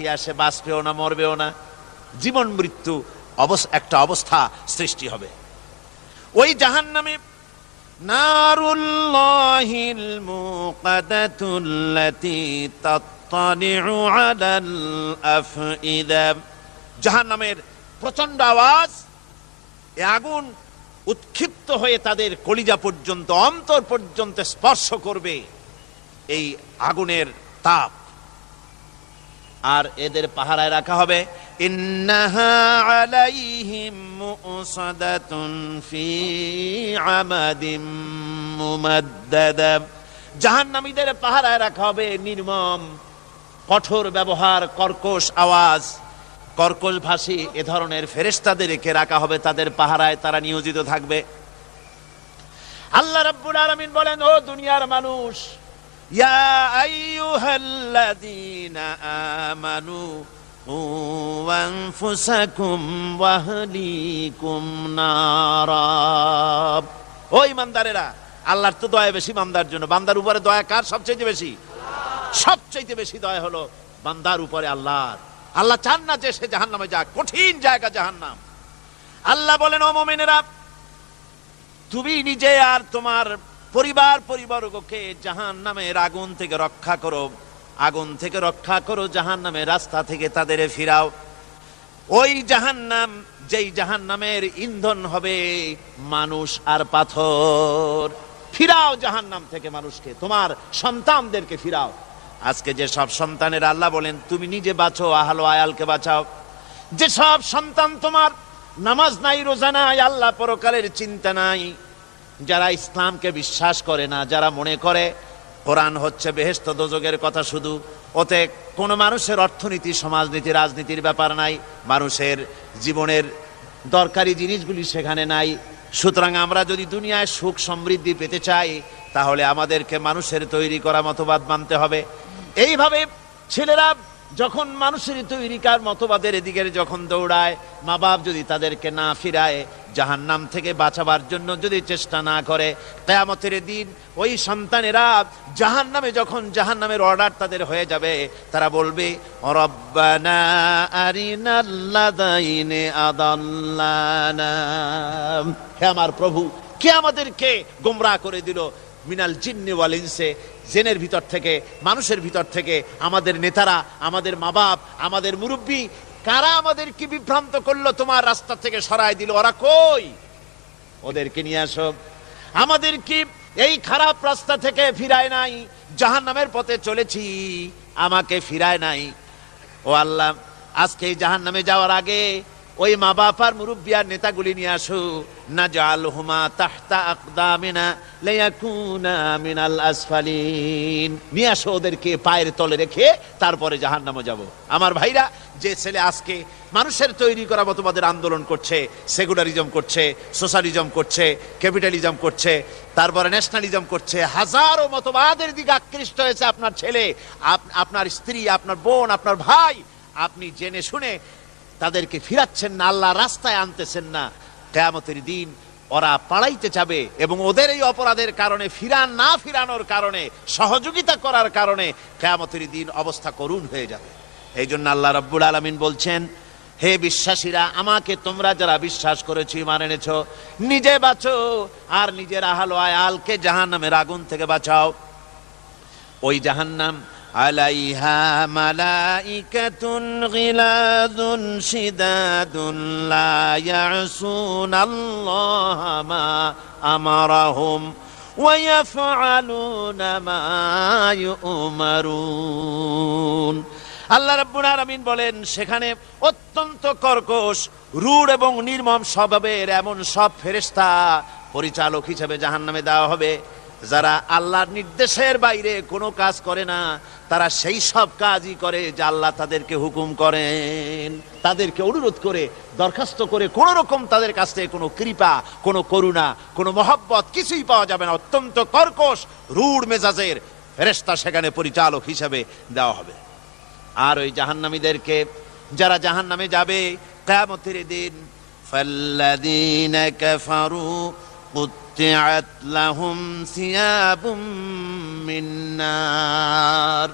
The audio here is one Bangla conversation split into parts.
দেখিয়া সে বাঁচবেও না, মরবেও না। জীবন মৃত্যু একটা অবস্থা সৃষ্টি হবে। ওই জাহান্নামে নারুল্লাহিল মুকাদাতুল্লাতী তাত্তালিউ আলাল আফইদা, জাহান্নামের প্রচন্ড আওয়াজ, এই আগুন উৎক্ষিপ্ত হয়ে তাদের কলিজা পর্যন্ত, অন্তর পর্যন্ত স্পর্শ করবে এই আগুনের তাপ। আর এদের পাহারায় রাখা হবে ইন্নাহা আলাইহিম মুসাদাতুন ফি আমাদিম মুমাদ্দাদা, জাহান্নামীদের পাহারায় রাখা হবে নির্মম, কঠোর ব্যবহার, কর্কশ আওয়াজ, কর্কশ ভাষী এ ধরনের ফেরেশতাদেরকে রাখা হবে তাদের পাহারায়, তারা নিয়োজিত থাকবে। আল্লাহ রাব্বুল আলামিন বলেন, ও দুনিয়ার মানুষ, ইয়া আইয়ুহাল্লাযীনা আমানু কু আনফুসাকুম ওয়া আহলিকুম নারা, ও ঈমানদারেরা, আল্লাহর তো দয়া বেশি বান্দার জন্য। বান্দার উপরে দয়া কার সবচেয়ে বেশি? সবচেয়ে বেশি দয়া হলো বান্দার উপরে আল্লাহর। আল্লাহ চান না যে সে জাহান্নামে যাক, কঠিন জায়গা জাহান্নাম। আল্লাহ বলেন, ও মুমিনেরা, তুমি নিজে আর তোমার পরিবারবর্গকে জাহান্নামের আগুন থেকে রক্ষা করো, আগুন থেকে রক্ষা করো, জাহান্নামের রাস্তা থেকে তাদের ফিরাও। ওই জাহান্নাম, যেই জাহান্নামের ইন্ধন হবে মানুষ আর পাথর, ফিরাও জাহান্নাম থেকে মানুষকে, তোমার সন্তানদেরকে ফিরাও। আজকে যে সব সন্তানের আল্লাহ বলেন তুমি নিজে বাঁচো, আহলো আয়ালকে বাঁচাও। যে সব সন্তান তোমার নামাজ নাই, রোজা নাই, আল্লাহ পরকালের চিন্তা নাই, যারা ইসলামকে বিশ্বাস করে না, যারা মনে করে কোরআন হচ্ছে বেহেশত দোজখের কথা শুধু, ওতে কোনো মানুষের অর্থনীতি, সমাজনীতি, রাজনীতির ব্যাপার নাই, মানুষের জীবনের দরকারি জিনিসগুলি সেখানে নাই। সুতরাং আমরা যদি দুনিয়ায় সুখ সমৃদ্ধি পেতে চাই, তাহলে আমাদেরকে মানুষের তৈরি করা মতবাদ মানতে হবে। এইভাবে ছেলেরা যখন মানুষের তৈরিকার মতবাদের এদিকে যখন দৌড়ায়, মা বাপ যদি তাদেরকে না ফিরায়, জাহান্নাম থেকে বাঁচাবার জন্য যদি চেষ্টা না করে, কিয়ামতের দিন ওই সন্তানেরা জাহান্নামে, যখন জাহান্নামের অর্ডার তাদের হয়ে যাবে, তারা বলবে, রব্বানা আরিনাল্লাযাইনি আদাল্লানা, হে আমার প্রভু, কে আমাদেরকে গোমরাহ করে দিল, মিনাল জিন্নি ওয়াল ইনসে, জিনের ভিতর থেকে, মানুষের ভিতর থেকে, আমাদের নেতারা, আমাদের মা বাপ, আমাদের মুরব্বী, কারা আমাদেরকে বিভ্রান্ত করলো, তোমার রাস্তা থেকে সরায় দিল, ওরা কই? ওদেরকে নিয়ে আসো। আমাদেরকে এই খারাপ রাস্তা থেকে ফিরায় নাই, জাহান্নামের পথে চলেছি, আমাকে ফিরায় নাই। ও আল্লাহ, আজকে এই জাহান্নামে যাওয়ার আগে ওই মা বাপ আর মুরব্বী আর নেতাগুলি নিয়ে আসো, নাজআলহুমা তাহতা আকদামিনা লিয়াকুনা মিনাল আসফালিন, নিয়ে আসো ওদেরকে পায়ের তলে রেখে তারপরে জাহান্নামে যাব। আমার ভাইরা, যে ছেলে আজকে মানুষের তৈরি করা মতবাদের আন্দোলন করছে, সেকুলারিজম করছে, সোশ্যালিজম করছে, ক্যাপিটালিজম করছে, তারপরে ন্যাশনালিজম করছে, হাজারো মতবাদের দিকে আকৃষ্ট হয়েছে আপনার ছেলে, আপনার স্ত্রী, আপনার বোন, আপনার ভাই, আপনি জেনে শুনে তাদেরকে ফিরাচ্ছেন না, আল্লাহ রাস্তায় আনতেছেন না, কিয়ামতের দিন ওরা পালাইতে যাবে এবং ওদের এই অপরাধের কারণে, ফিরানোর কারণে, সহযোগিতা করার কারণে কিয়ামতের দিন অবস্থা করুণ হয়ে যাবে। এই জন্য আল্লাহ রাব্বুল আলামিন বলছেন, হে বিশ্বাসীরা, আমাকে তোমরা যারা বিশ্বাস করেছো, ঈমান এনেছো, নিজে বাঁচো আর নিজের আহল আয়ালকে জাহান্নামের আগুন থেকে বাঁচাও। ওই জাহান্নাম আলাইহা মালাইকাতুন গিলাযুন শিদাদুন লা ইয়াসুনাল্লাহা মা আমারাহুম ওয়া ইয়াফআলুনা মা ইউমারুন। আল্লাহ রাব্বুল আলামিন বলেন, সেখানে অত্যন্ত কর্কশ, রূঢ় এবং নির্মম স্বভাবের এমন সব ফেরেশতা পরিচালক হিসেবে জাহান্নামে দেওয়া হবে, যারা আল্লাহর নির্দেশের বাইরে কোনো কাজ করে না, তারা সেই সব কাজই করে যা আল্লাহ তাদেরকে হুকুম করেন। তাদেরকে অনুরোধ করে, দরখাস্ত করে কোনো রকম তাদের কাছ থেকে কোনো কৃপা, কোনো করুণা, কোনো মহব্বত কিছুই পাওয়া যাবে না। অত্যন্ত কর্কশ, রূঢ় মেজাজের ফেরেশতা সেখানে পরিচালক হিসেবে দেওয়া হবে। আর ওই জাহান্নামীদেরকে, যারা জাহান্নামে যাবে কিয়ামতের দিন, ফাল্লাযীনা কাফারু কুত্তিআত লাহুম সিয়াবুম মিন নার,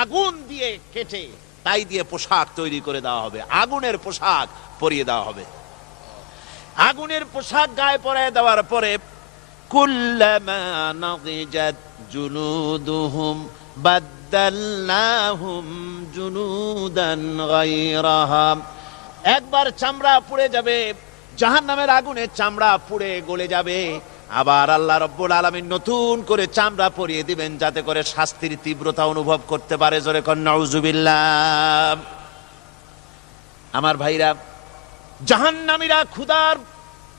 আগুন দিয়ে কেটে তাই দিয়ে পোশাক তৈরি করে দেওয়া হবে, আগুনের পোশাক পরিয়ে দেওয়া হবে। আগুনের পোশাক গায়ে পরায় দেওয়ার পরে কুল্লামা নাদিজাত জুলুদুহুম বাদদালনাহুম জুলুদান গায়রাহা, একবার চামড়া পুড়ে যাবে, জাহান্নামের আগুনে চামড়া পুড়ে গলে যাবে, আবার আল্লাহ রাব্বুল আলামিন নতুন করে চামড়া পরিয়ে দিবেন যাতে করে শাস্তির তীব্রতা অনুভব করতে পারে। জোরে কোন নাউজুবিল্লাহ। আমার ভাইরা, জাহান্নামীরা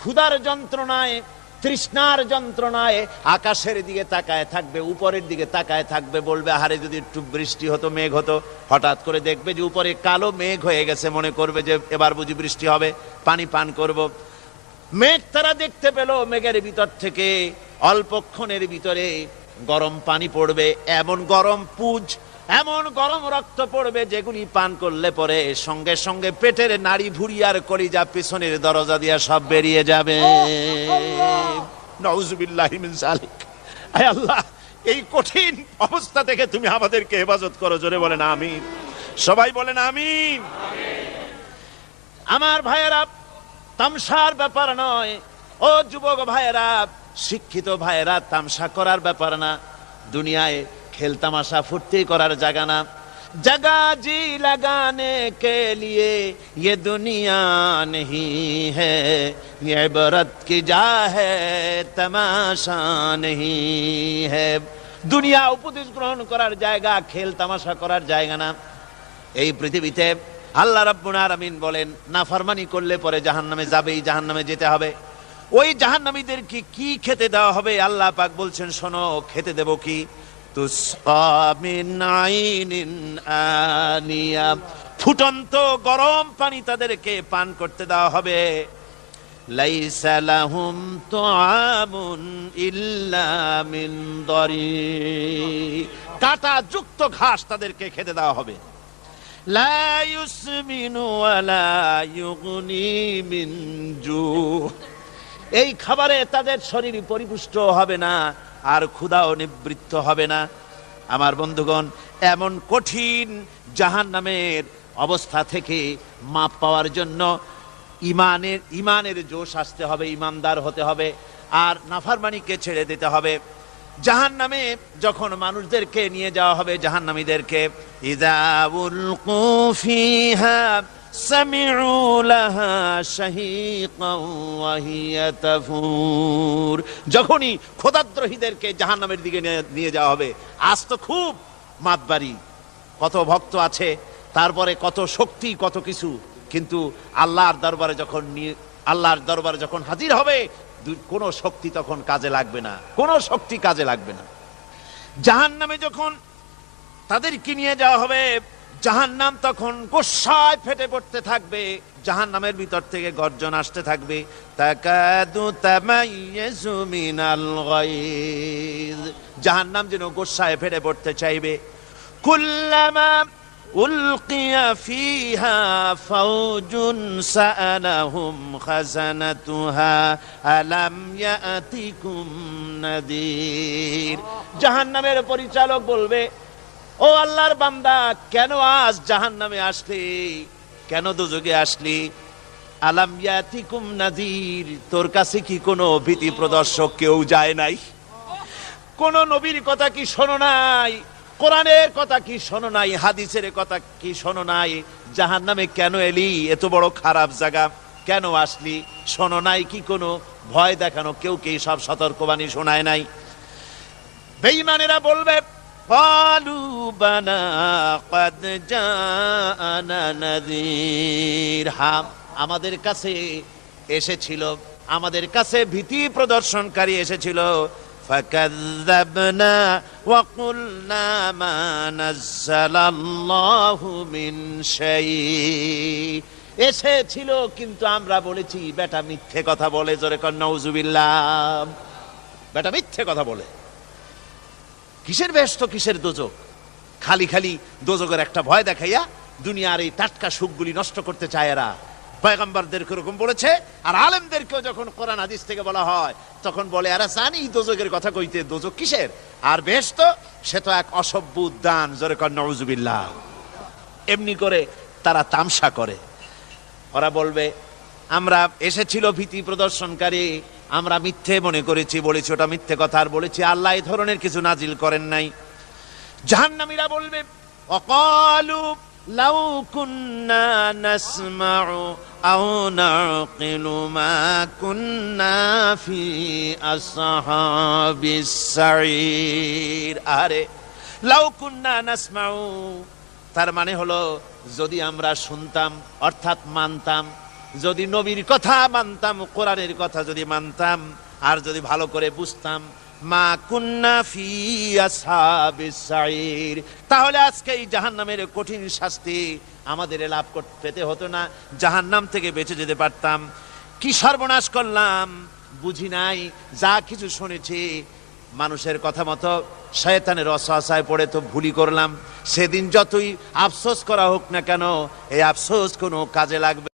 ক্ষুধার যন্ত্রণায়, তৃষ্ণার যন্ত্রণায় আকাশের দিকে তাকায় থাকবে, উপরের দিকে তাকায় থাকবে, বলবে আহারে যদি একটু বৃষ্টি হতো, মেঘ হতো। হঠাৎ করে দেখবে যে উপরে কালো মেঘ হয়ে গেছে, মনে করবে যে এবার বুঝি বৃষ্টি হবে, পানি পান করব। মেঘ তারা দেখতে পেল, মেঘের ভিতর থেকে অল্পক্ষণের ভিতরে গরম পানি পড়বে, এমন গরম পুজ, এমন গরম রক্ত পড়বে যেগুলি পান করলে পরে সঙ্গে সঙ্গে পেটের নাড়ি ভুঁড়ি আর কলিজা পিছনের দরজা দিয়ে সব বেরিয়ে যাবে। নাউজুবিল্লাহি মিন যালিক। আয় আল্লাহ, এই কঠিন অবস্থা থেকে তুমি আমাদেরকে হেফাজত করো। জোরে বলেন আমিন। সবাই বলেন আমিন। আমার ভাইয়েরা, তামসার ব্যাপার নয়। ও যুবক ভাইয়েরা, শিক্ষিত ভাইয়েরা, তামসা করার ব্যাপার না। দুনিয়ায় খেল তামাশা ফুর্তি করার জায়গা না। जगह जी लगाने के लिए ये दुनिया नहीं है, ये इबरत की जा है तमाशा नहीं है। দুনিয়া উপদেশ গ্রহণ করার জায়গা, খেল তামাশা করার জায়গা না। এই পৃথিবীতে আল্লাহ রাব্বুল আলামিন বলেন, নাফরমানি করলে পরে জাহান্নামে যাবেই, জাহান্নামে যেতে হবে। ওই জাহান্নামীদের কি খেতে দেওয়া হবে? আল্লাহ পাক বলছেন, শোনো, খেতে দেব কি? তুসকা মিন আইনিন আনিয়া, ফুটন্ত গরম পানি তাদেরকে পান করতে দেওয়া হবে। লাইসা লাহুম তুআমুন ইল্লা মিন দারি, কাঁটা যুক্ত ঘাস তাদেরকে খেতে দেওয়া হবে। লা ইউসমিনু ওয়ালা ইউগনি মিন জু, এই খাবারে তাদের শরীর পরিপুষ্ট হবে না, আর ক্ষুধাও নিবৃত্ত হবে না। আমার বন্ধুগণ, এমন কঠিন জাহান্নামের অবস্থা থেকে মাপ পাওয়ার জন্য ইমানের জোশ আসতে হবে, ইমানদার হতে হবে, আর নাফরমানিকে ছেড়ে দিতে হবে। জাহান্নামে যখন মানুষদেরকে নিয়ে যাওয়া হবে, জাহান্নামীদেরকে, ইযা উলকু ফিহা সামিউ লাহা শাহীকান ওয়া হিয়া তাফুর, যখনই খোদাদ্রোহীদেরকে জাহান্নামের দিকে নিয়ে যাওয়া হবে, আজ তো খুব মাতবাড়ি, কত ভক্ত আছে, তারপরে কত শক্তি, কত কিছু, কিন্তু আল্লাহর দরবারে যখন হাজির হবে, কোনো শক্তি তখন কাজে লাগবে না, কোনো শক্তি কাজে লাগবে না। জাহান্নামে যখন তাদেরকে নিয়ে যাওয়া হবে, জাহান্নাম তখন গোসায় ফেটে পড়তে থাকবে, জাহান্নামের ভিতর থেকে গর্জন আসতে থাকবে, তাকাদু তামাইয়াজু মিনাল গায়জ, জাহান্নাম যেন গোসায় ফেটে পড়তে চাইবে। কুল্লামা উলকিয়া ফিহা ফাওজুন সাআলাহুম খাজানাতুহা আলাম ইয়াতিকুম নাদির, জাহান্নামের পরিচালক বলবে, ও আল্লাহর বান্দা, কেন আজ জাহান্নামে আসলি, কেন দোজখে আসলি? আলাম ইয়াতিকুম নাদির, তোর কাছে কি কোনো ভীতি প্রদর্শক কেউ যায় নাই? কোন নবীর কথা কি শোনো নাই? কোরআনের কথা কি শোনো নাই? হাদিসের কথা কি শোনো নাই? জাহান্নামে কেন এলি? এত বড় খারাপ জায়গা কেন আসলি? শোনো নাই কি? কোনো ভয় দেখানো কেউ কি সব সতর্কবাণী শোনায় নাই? বেঈমানেরা বলবে, ক্বালু বালা ক্বাদ জাআনা নাযীর, হ্যাঁ, আমাদের কাছে এসেছিল, আমাদের কাছে ভীতি প্রদর্শনকারী এসেছিল। ফাকাযযাবনা ওয়া কুলনা মা নাযালাল্লাহু মিন শাই, এসেছিল কিন্তু আমরা বলেছি বেটা মিথ্যে কথা বলে। জোরে কর নাউজুবিল্লাহ। বেটা মিথ্যে কথা বলে। কিসের বেহেশত, কিসের দোজখ? খালি খালি দোজখের একটা ভয় দেখাইয়া দুনিয়ার এই টাটকা সুখগুলি নষ্ট করতে চায় এরা। পয়গম্বরদেরকে এরকম বলেছে, আর আলেমদেরকেও যখন কোরআন হাদিস থেকে বলা হয় তখন বলে, এরা জানি দোজখের কথা কইতে, দোজখ কিসের? আর বেহেশত সে তো এক অসভ্য উদ্যান। জোরে কর নাউজুবিল্লাহ। এমনি করে তারা তামসা করে। ওরা বলবে আমরা এসেছিল ভীতি প্রদর্শনকারী, আমরা মিথ্যে মনে করেছি, বলেছি ওটা মিথ্যে কথা, আর বলেছি আল্লাহ এই ধরনের কিছু নাজিল করেন নাই। জাহান্নামীরা বলবে অকালু লাউ কুন্না নাসমাউ আও নাকিলু মা কুন্না ফি আসহাবিস সাঈর। আরে লাউ কুন্না নাসমাউ, তার মানে হলো যদি আমরা শুনতাম অর্থাৎ মানতাম, যদি নবীর কথা মানতাম, কোরআনের কথা যদি মানতাম, আর যদি ভালো করে বুঝতাম, মা কুন্না ফি আসহাবিস সাঈর, তাহলে আজকে এই জাহান্নামের কঠিন শাস্তি আমাদের লাভ পেতে হতো না, জাহান্নাম থেকে বেঁচে যেতে পারতাম। কি সর্বনাশ করলাম বুঝি নাই, যা কিছু শুনেছি মানুষের কথা মতো শয়তানের ওয়াসওয়াসায় পড়ে তো ভুলই করলাম। সেদিন যতই আফসোস করা হোক না কেন, এই আফসোস কোনো কাজে লাগবে